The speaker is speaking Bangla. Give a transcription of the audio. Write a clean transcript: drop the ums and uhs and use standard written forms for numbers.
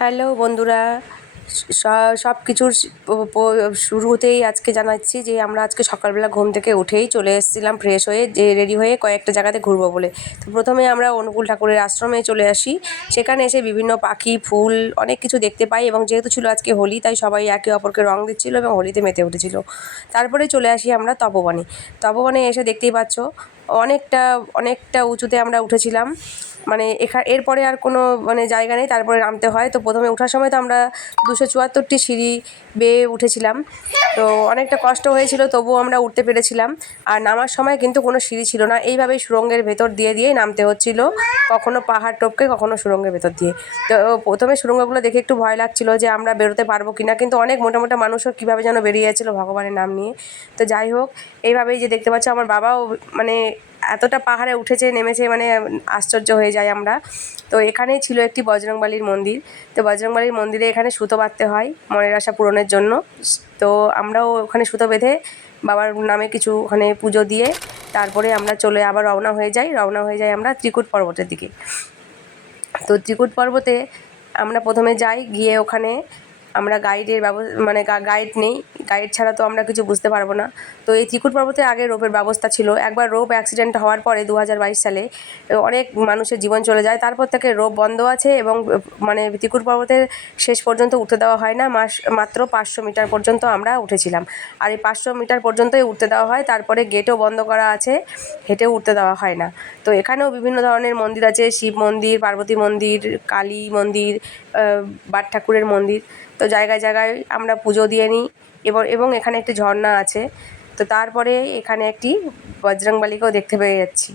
হ্যালো বন্ধুরা, সব কিছুর শুরুতেই আজকে জানাচ্ছি যে আমরা আজকে সকালবেলা ঘুম থেকে উঠেই চলে এসেছিলাম ফ্রেশ হয়ে, যে রেডি হয়ে কয়েকটা জায়গাতে ঘুরবো বলে। তো প্রথমে আমরা অনুকূল ঠাকুরের আশ্রমে চলে আসি। সেখানে এসে বিভিন্ন পাখি, ফুল, অনেক কিছু দেখতে পাই, এবং যেহেতু ছিল আজকে হোলি, তাই সবাই একে অপরকে রং দিচ্ছিল এবং হোলিতে মেতে উঠেছিল। তারপরে চলে আসি আমরা তপবনে। তপবনে এসে দেখতেই পাচ্ছ অনেকটা অনেকটা উঁচুতে আমরা উঠেছিলাম। মানে এরপরে আর কোনো জায়গা নেই, তারপরে নামতে হয়। তো প্রথমে ওঠার সময় তো আমরা 274টি সিঁড়ি বেয়ে উঠেছিলাম, তো অনেকটা কষ্ট হয়েছিল, তবুও আমরা উঠতে পেরেছিলাম। আর নামার সময় কিন্তু কোনো সিঁড়ি ছিল না, এইভাবেই সুড়ঙ্গের ভেতর দিয়েই নামতে হচ্ছিল, কখনো পাহাড় টপকে কখনো সুড়ঙ্গের ভেতর দিয়ে। তো প্রথমে সুড়ঙ্গগুলো দেখে একটু ভয় লাগছিল যে আমরা বেরোতে পারবো কি না, কিন্তু অনেক মোটা মোটা মানুষও কীভাবে যেন বেরিয়ে যাচ্ছিলো ভগবানের নাম নিয়ে। তো যাই হোক, এইভাবেই যে দেখতে পাচ্ছ আমার বাবাও এতটা পাহাড়ে উঠেছে নেমেছে, আশ্চর্য হয়ে যাই আমরা। তো এখানেই ছিল একটি বজরংবলীর মন্দির। তো বজরংবলীর মন্দিরে এখানে সুতো বাঁধতে হয় মনের আশা পূরণের জন্য। তো আমরাও ওখানে সুতো বেঁধে বাবার নামে কিছু ওখানে পুজো দিয়ে তারপরে আমরা আবার রওনা হয়ে যাই আমরা ত্রিকুট পর্বতের দিকে। তো ত্রিকুট পর্বতে আমরা প্রথমে যাই, গিয়ে ওখানে আমরা গাইডের গাইড নেই, গাইড ছাড়া তো আমরা কিছু বুঝতে পারবো না। তো এই ত্রিকুট পর্বতে আগে রোপের ব্যবস্থা ছিল। একবার রোপ অ্যাক্সিডেন্ট হওয়ার পরে 2022 সালে অনেক মানুষের জীবন চলে যায়। তারপর থেকে রোপ বন্ধ আছে, এবং ত্রিকুট পর্বতের শেষ পর্যন্ত উঠতে দেওয়া হয় না। মাত্র 500 মিটার পর্যন্ত আমরা উঠেছিলাম, আর এই 500 মিটার পর্যন্তই উঠতে দেওয়া হয়। তারপরে গেটও বন্ধ করা আছে, হেঁটেও উঠতে দেওয়া হয় না। তো এখানেও বিভিন্ন ধরনের মন্দির আছে, শিব মন্দির, পার্বতী মন্দির, কালী মন্দির, বাট ঠাকুরের মন্দির। তো জায়গায় জায়গায় আমরা পুজো দিয়ে নিই, এবং এখানে একটি ঝর্ণা আছে। তো তারপরে এখানে একটি বজরংবলীকেও দেখতে পেয়ে যাচ্ছি।